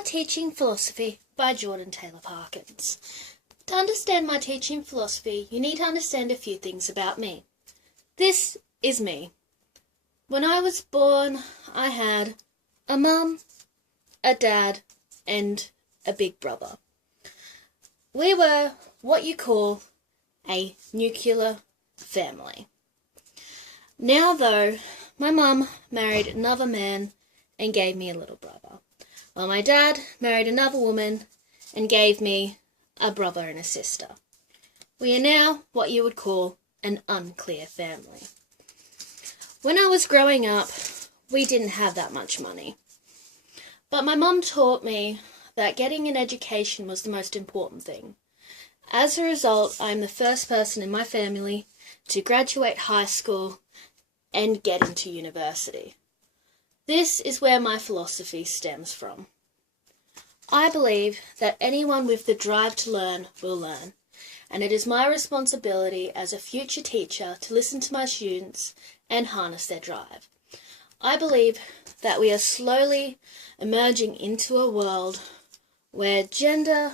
My Teaching Philosophy by Jordan Taylor Parkins. To understand my teaching philosophy, you need to understand a few things about me. This is me. When I was born, I had a mum, a dad, and a big brother. We were what you call a nuclear family. Now, though, my mum married another man and gave me a little brother, while my dad married another woman and gave me a brother and a sister. We are now what you would call an unclear family. When I was growing up, we didn't have that much money. But my mum taught me that getting an education was the most important thing. As a result, I am the first person in my family to graduate high school and get into university. This is where my philosophy stems from. I believe that anyone with the drive to learn will learn, and it is my responsibility as a future teacher to listen to my students and harness their drive. I believe that we are slowly emerging into a world where gender,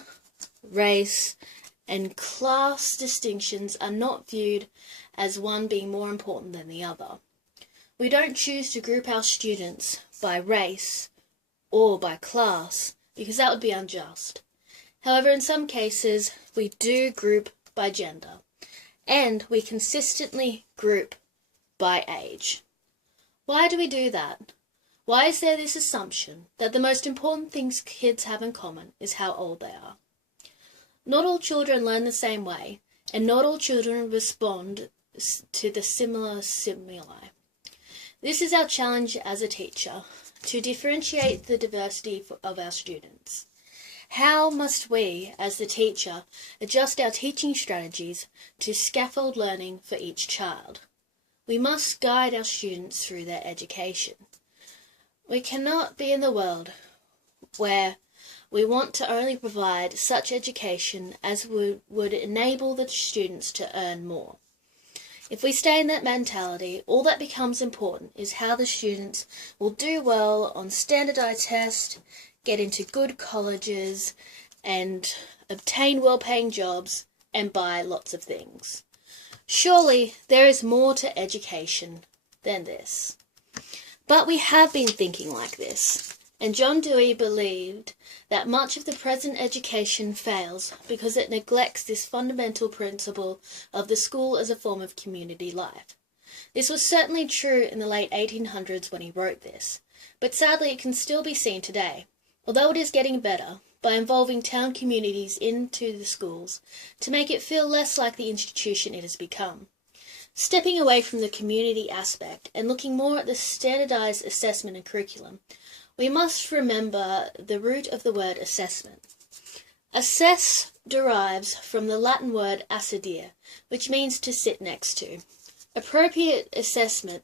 race, and class distinctions are not viewed as one being more important than the other. We don't choose to group our students by race or by class because that would be unjust. However, in some cases, we do group by gender, and we consistently group by age. Why do we do that? Why is there this assumption that the most important things kids have in common is how old they are? Not all children learn the same way, and not all children respond to the similar stimuli. This is our challenge as a teacher, to differentiate the diversity of our students. How must we, as the teacher, adjust our teaching strategies to scaffold learning for each child? We must guide our students through their education. We cannot be in the world where we want to only provide such education as would enable the students to earn more. If we stay in that mentality, all that becomes important is how the students will do well on standardized tests, get into good colleges, and obtain well-paying jobs, and buy lots of things. Surely there is more to education than this. But we have been thinking like this, and John Dewey believed that much of the present education fails because it neglects this fundamental principle of the school as a form of community life. This was certainly true in the late 1800s when he wrote this, but sadly it can still be seen today, although it is getting better, by involving town communities into the schools to make it feel less like the institution it has become. Stepping away from the community aspect and looking more at the standardized assessment and curriculum, we must remember the root of the word assessment. Assess derives from the Latin word assedere, which means to sit next to. Appropriate assessment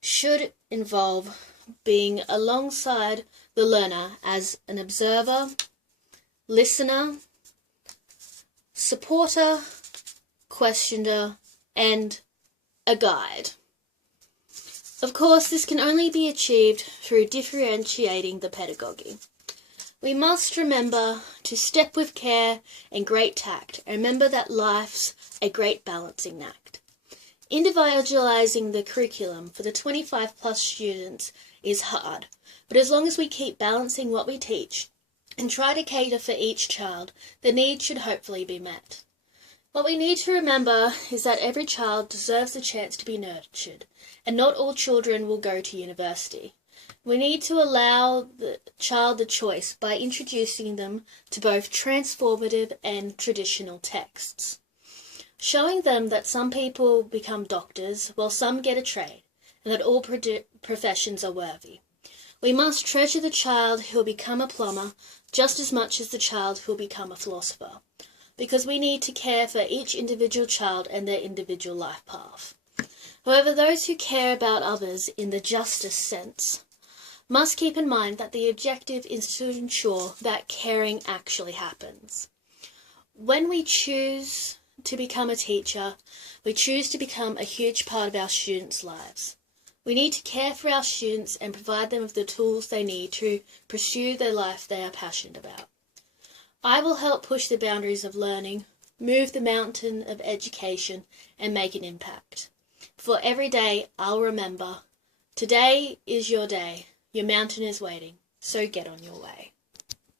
should involve being alongside the learner as an observer, listener, supporter, questioner, and a guide. Of course, this can only be achieved through differentiating the pedagogy. We must remember to step with care and great tact, and remember that life's a great balancing act. Individualizing the curriculum for the 25+ students is hard, but as long as we keep balancing what we teach and try to cater for each child, the needs should hopefully be met. What we need to remember is that every child deserves the chance to be nurtured, and not all children will go to university. We need to allow the child the choice by introducing them to both transformative and traditional texts, showing them that some people become doctors while some get a trade, and that all professions are worthy. We must treasure the child who will become a plumber just as much as the child who will become a philosopher, because we need to care for each individual child and their individual life path. However, those who care about others in the justice sense must keep in mind that the objective is to ensure that caring actually happens. When we choose to become a teacher, we choose to become a huge part of our students' lives. We need to care for our students and provide them with the tools they need to pursue the life they are passionate about. I will help push the boundaries of learning, move the mountain of education, and make an impact. For every day, I'll remember, today is your day. Your mountain is waiting, so get on your way.